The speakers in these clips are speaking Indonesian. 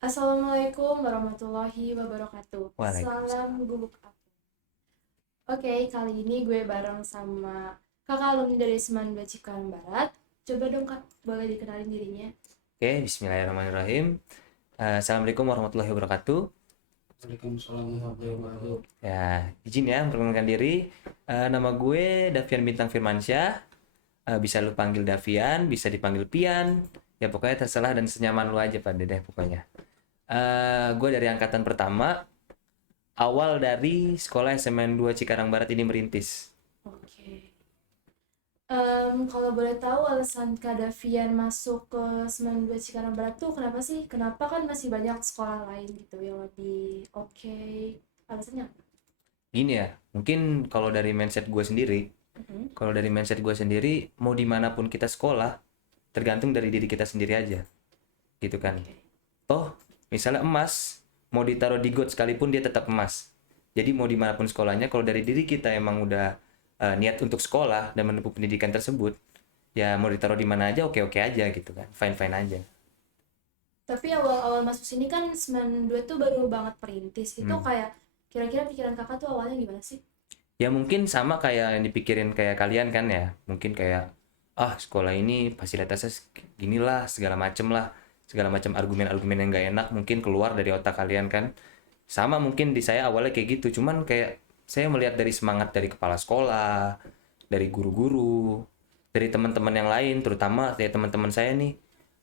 Assalamualaikum warahmatullahi wabarakatuh. Salam Waalaikumsalam. gubuk aku. Oke, kali ini gue bareng sama kakak alumni dari Seman 2 Cikarang Barat. Coba dong kak, boleh dikenalin dirinya? Oke, bismillahirrahmanirrahim. Assalamualaikum warahmatullahi wabarakatuh. Waalaikumsalam warahmatullahi wabarakatuh. Ya, izin ya memperkenalkan diri. Nama gue Davian Bintang Firmansyah. Bisa lu panggil Davian, bisa dipanggil Pian. Ya pokoknya terserah dan senyaman lu aja pada deh pokoknya. Gue dari angkatan pertama. Awal dari sekolah SMN 2 Cikarang Barat ini merintis. Oke. Kalau boleh tahu alasan Kak Davian masuk ke Seman 2 Cikarang Barat tuh kenapa sih? Kenapa kan masih banyak sekolah lain gitu yang lebih oke? Alasannya apa? Gini ya, mungkin kalau dari mindset gue sendiri, Mhm. mau dimanapun kita sekolah, tergantung dari diri kita sendiri aja, gitu kan. Oke. Toh misalnya emas mau ditaruh di got sekalipun dia tetap emas. Jadi mau dimanapun sekolahnya, kalau dari diri kita emang udah niat untuk sekolah dan menempuh pendidikan tersebut, ya mau ditaruh di mana aja oke oke aja gitu kan, fine fine aja. Tapi awal-awal masuk sini kan 92 tuh baru banget perintis. Itu Hmm. kayak kira-kira pikiran kakak tuh awalnya gimana sih? Ya mungkin sama kayak yang dipikirin kayak kalian kan ya, mungkin kayak sekolah ini fasilitasnya ginilah segala macam argumen-argumen yang gak enak mungkin keluar dari otak kalian kan. Sama mungkin di saya awalnya kayak gitu, cuman kayak saya melihat dari semangat dari kepala sekolah, dari guru-guru, dari teman-teman yang lain, terutama kayak teman-teman saya nih.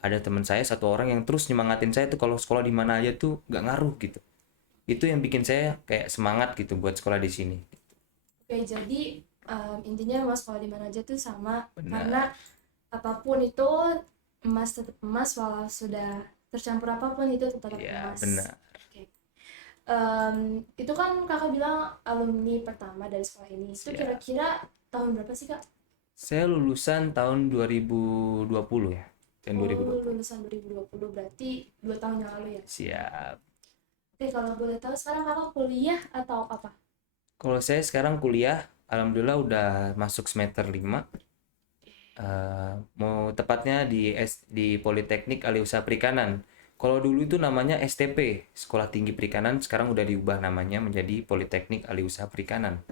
Ada teman saya satu orang yang terus nyemangatin saya tuh kalau sekolah di mana aja tuh gak ngaruh gitu. Itu yang bikin saya kayak semangat gitu buat sekolah di sini. Oke, jadi intinya mau sekolah di mana aja tuh sama karena Benar. apapun itu emas tetap emas walau sudah tercampur apapun itu tetap Iya, emas. benar. Oke. Itu kan kakak bilang alumni pertama dari sekolah ini. Itu Siap. kira-kira tahun berapa sih kak? Saya lulusan tahun 2020 ya. Tahun Oh, 2020. lulusan 2020 berarti 2 tahun yang lalu ya. Siap. Oke, kalau boleh tahu sekarang kakak kuliah atau apa? Kalau saya sekarang kuliah, alhamdulillah udah masuk semester 5. Mau tepatnya di Politeknik Aliyusaha Perikanan. Kalau dulu itu namanya STP, Sekolah Tinggi Perikanan, sekarang udah diubah namanya menjadi Politeknik Aliyusaha Perikanan.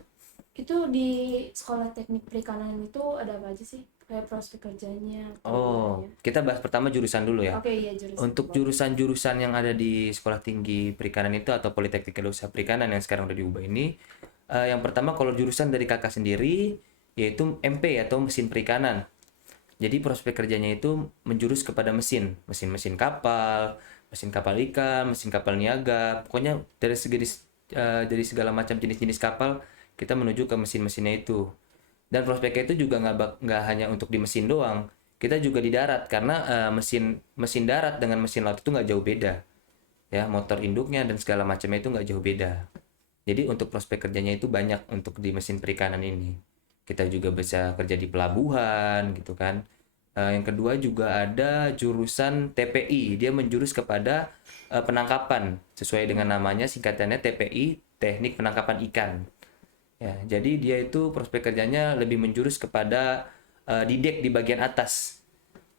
Itu di sekolah teknik perikanan itu ada apa aja sih? Kayak prospek kerjanya atau Oh, gimana? kita bahas pertama jurusan dulu ya. Oke, iya jurusan Untuk boleh. jurusan-jurusan yang ada di Sekolah Tinggi Perikanan itu atau Politeknik Usaha Perikanan yang sekarang udah diubah ini, yang pertama kalau jurusan dari kakak sendiri yaitu MP atau mesin perikanan. Jadi prospek kerjanya itu menjurus kepada mesin mesin kapal ikan, mesin kapal niaga, pokoknya dari segala macam jenis-jenis kapal kita menuju ke mesin-mesinnya itu. Dan prospeknya itu juga nggak hanya untuk di mesin doang, kita juga di darat karena mesin mesin darat dengan mesin laut itu nggak jauh beda, ya motor induknya dan segala macamnya itu nggak jauh beda. Jadi untuk prospek kerjanya itu banyak untuk di mesin perikanan ini. Kita juga bisa kerja di pelabuhan gitu kan. Yang kedua juga ada jurusan TPI, dia menjurus kepada penangkapan sesuai dengan namanya singkatannya TPI, Teknik Penangkapan Ikan. Ya, jadi dia itu prospek kerjanya lebih menjurus kepada di dek di bagian atas.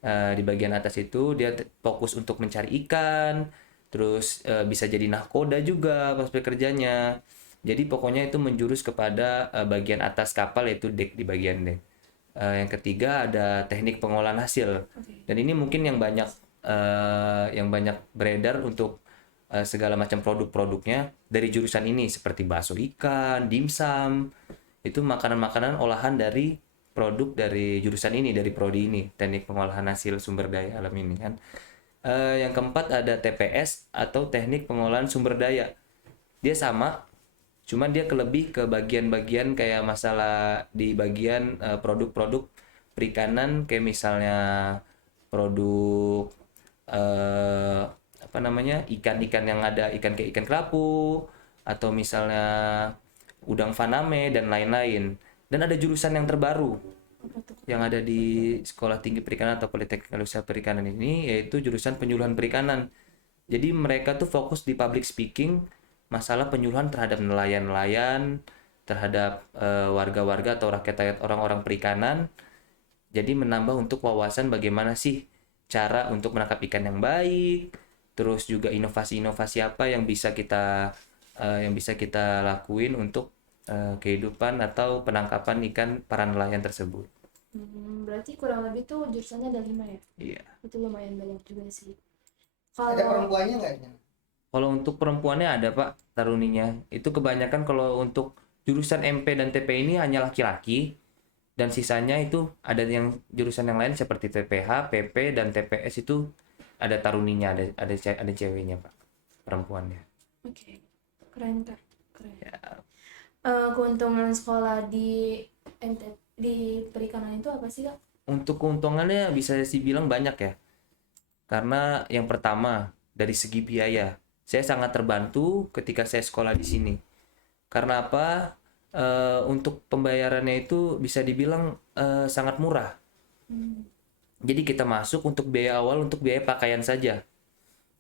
Di bagian atas itu dia fokus untuk mencari ikan, terus bisa jadi nahkoda juga prospek kerjanya. Jadi pokoknya itu menjurus kepada bagian atas kapal yaitu dek di bagian dek. Yang ketiga ada teknik pengolahan hasil. Oke. Dan ini mungkin yang banyak beredar untuk segala macam produk-produknya dari jurusan ini seperti bakso ikan, dimsum, itu makanan-makanan olahan dari produk dari jurusan ini dari prodi ini teknik pengolahan hasil sumber daya alam ini kan. Yang keempat ada TPS atau teknik pengolahan sumber daya, dia sama cuman dia lebih ke bagian-bagian kayak masalah di bagian produk-produk perikanan kayak misalnya produk eh, apa namanya ikan-ikan yang ada ikan kayak ikan kerapu atau misalnya udang faname dan lain-lain. Dan ada jurusan yang terbaru Apa tuh? yang ada di Sekolah Tinggi Perikanan atau Politeknik Usaha Perikanan ini yaitu jurusan penyuluhan perikanan. Jadi mereka tuh fokus di public speaking, masalah penyuluhan terhadap nelayan-nelayan, terhadap warga-warga atau rakyat-rakyat orang-orang perikanan. Jadi menambah untuk wawasan bagaimana sih cara untuk menangkap ikan yang baik, terus juga inovasi-inovasi apa yang bisa kita lakuin untuk kehidupan atau penangkapan ikan para nelayan tersebut. Berarti kurang lebih tuh jurusannya ada 5 ya? Iya. Itu lumayan banyak juga sih. Ada Kalau perempuannya nggak? Kalau untuk perempuannya ada Pak taruninya. Itu kebanyakan kalau untuk jurusan MP dan TP ini hanya laki-laki, dan sisanya itu ada yang jurusan yang lain seperti TPH, PP dan TPS itu ada taruninya, ada ceweknya Pak, perempuannya. Oke, keren Kak, keren. Ya, Keuntungan sekolah di MT di perikanan itu apa sih Kak? untuk keuntungannya bisa dibilang banyak ya. Karena yang pertama dari segi biaya, saya sangat terbantu ketika saya sekolah di sini. Karena apa? Untuk pembayarannya itu bisa dibilang sangat murah. Jadi kita masuk untuk biaya awal untuk biaya pakaian saja.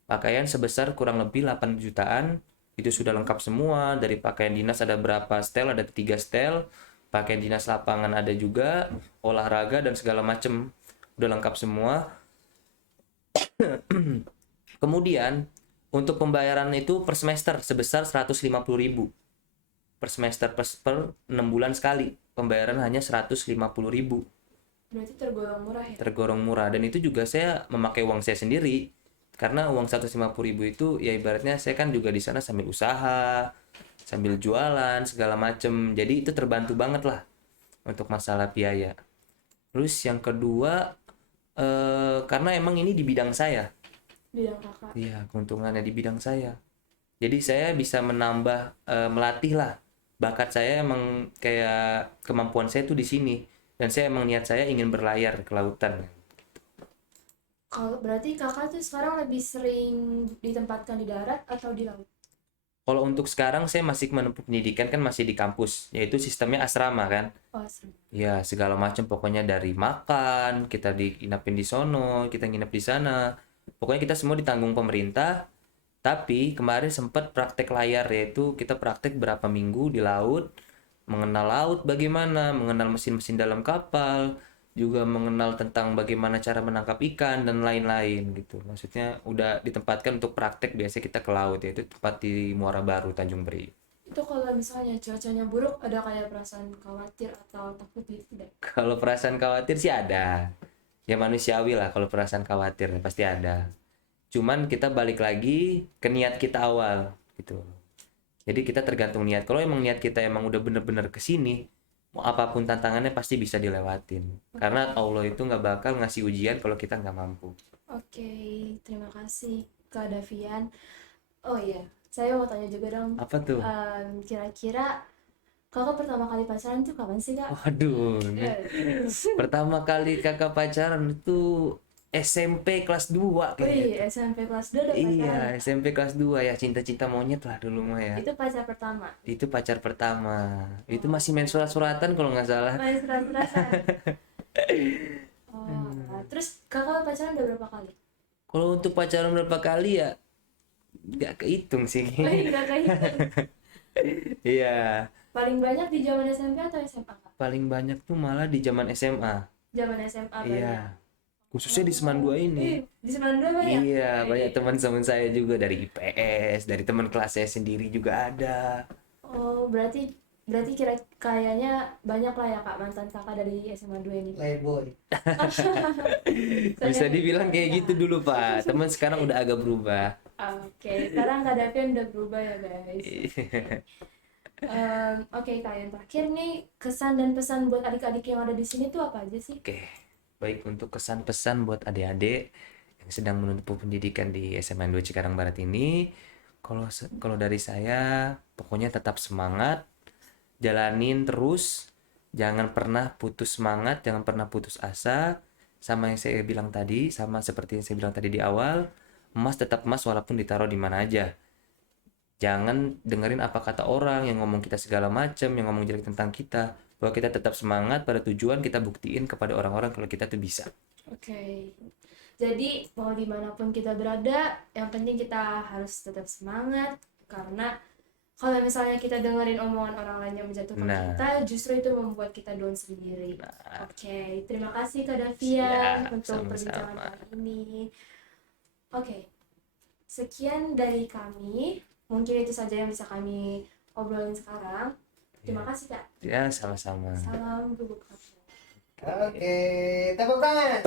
Pakaian sebesar kurang lebih 8 jutaan. Itu sudah lengkap semua. Dari pakaian dinas ada berapa setel? Ada 3 setel. Pakaian dinas lapangan ada juga. Olahraga dan segala macam. Udah lengkap semua. Kemudian untuk pembayaran itu per semester sebesar 150.000 per semester, per 6 bulan sekali. Pembayaran hanya 150.000. Berarti tergolong murah ya? Tergolong murah, dan itu juga saya memakai uang saya sendiri. Karena uang 150.000 itu ya ibaratnya saya kan juga di sana sambil usaha, sambil jualan segala macem. Jadi itu terbantu banget lah untuk masalah biaya. Terus yang kedua, karena emang ini di bidang saya. Bidang Kakak. Iya, keuntungannya di bidang saya. Jadi saya bisa menambah, melatih lah bakat saya. Emang kayak kemampuan saya tuh di sini, dan saya emang niat saya ingin berlayar ke lautan. Kalau berarti Kakak tuh sekarang lebih sering ditempatkan di darat atau di laut? Kalau untuk sekarang saya masih menempuh pendidikan, kan masih di kampus, yaitu sistemnya asrama kan. Oh, seru. Ya segala macam, pokoknya dari makan kita diinapin di sono, kita nginep di sana. Pokoknya kita semua ditanggung pemerintah. Tapi kemarin sempat praktek layar, yaitu kita praktek berapa minggu di laut, mengenal laut bagaimana, mengenal mesin-mesin dalam kapal, juga mengenal tentang bagaimana cara menangkap ikan dan lain-lain gitu. Maksudnya udah ditempatkan untuk praktek, biasanya kita ke laut, yaitu tempat di Muara Baru, Tanjung Priok. Itu kalau misalnya cuacanya buruk ada kayak perasaan khawatir atau takut gitu tidak? Kalau perasaan khawatir sih ada. Ya manusiawi lah, kalau perasaan khawatir pasti ada. Cuman kita balik lagi ke niat kita awal gitu. Jadi kita tergantung niat. Kalau emang niat kita emang udah bener-bener kesini, mau apapun tantangannya pasti bisa dilewatin. Karena Allah itu nggak bakal ngasih ujian kalau kita nggak mampu. Oke, terima kasih Kak Davian. Oh iya, saya mau tanya juga dong. Apa tuh? Kira-kira Kakak pertama kali pacaran tuh kapan sih Kak? Waduh, ini pertama kali kakak pacaran itu SMP kelas 2 kayaknya. Wih, SMP kelas 2 udah Iya, pacaran. SMP kelas 2 ya, cinta-cinta monyet lah dulu mah ya. Itu pacar pertama. Itu pacar pertama. Itu masih main surat-suratan kalau nggak salah. Main surat-suratan. Oh, terus Kakak pacaran udah berapa kali? Kalau untuk pacaran berapa kali ya nggak kehitung sih. Wih, nggak kehitung. Iya, Paling banyak di zaman SMP atau SMA Kak? paling banyak tuh malah di zaman SMA. Zaman SMA banyak. Iya, khususnya di Seman 2 ini. Di Semandra banyak? Iya, banyak teman-teman saya juga dari IPS, dari teman kelas saya sendiri juga ada. Oh, berarti berarti kayaknya banyak lah ya Kak mantan Kakak dari SMA 2 ini. Playboy. Bisa dibilang kayak gitu dulu, Pak. Teman sekarang udah agak berubah. Oke, sekarang Kak Davian udah berubah ya guys. Oke Kak, yang terakhir nih kesan dan pesan buat adik-adik yang ada di sini tuh apa aja sih? Oke, baik, untuk kesan pesan buat adik-adik yang sedang menempuh pendidikan di SMN 2 Cikarang Barat ini, kalau dari saya, pokoknya tetap semangat, jalanin terus, jangan pernah putus semangat, jangan pernah putus asa. Sama yang saya bilang tadi, sama seperti yang saya bilang tadi di awal, emas tetap emas walaupun ditaruh di mana aja. Jangan dengerin apa kata orang yang ngomong kita segala macam, yang ngomong jelek tentang kita. Bahwa kita tetap semangat pada tujuan, kita buktiin kepada orang-orang kalau kita tuh bisa. Oke. Jadi mau dimanapun kita berada, yang penting kita harus tetap semangat karena kalau misalnya kita dengerin omongan orang lain yang menjatuhkan Nah. kita, justru itu membuat kita down sendiri. Oke, terima kasih Kak Siap, Davian untuk sama-sama. perbincangan kali ini. Oke, sekian dari kami. Mungkin itu saja yang bisa kami obrolin sekarang. Terima Iya. kasih Kak. Ya, sama-sama. Salam gubuk. Oke, tepuk tangan.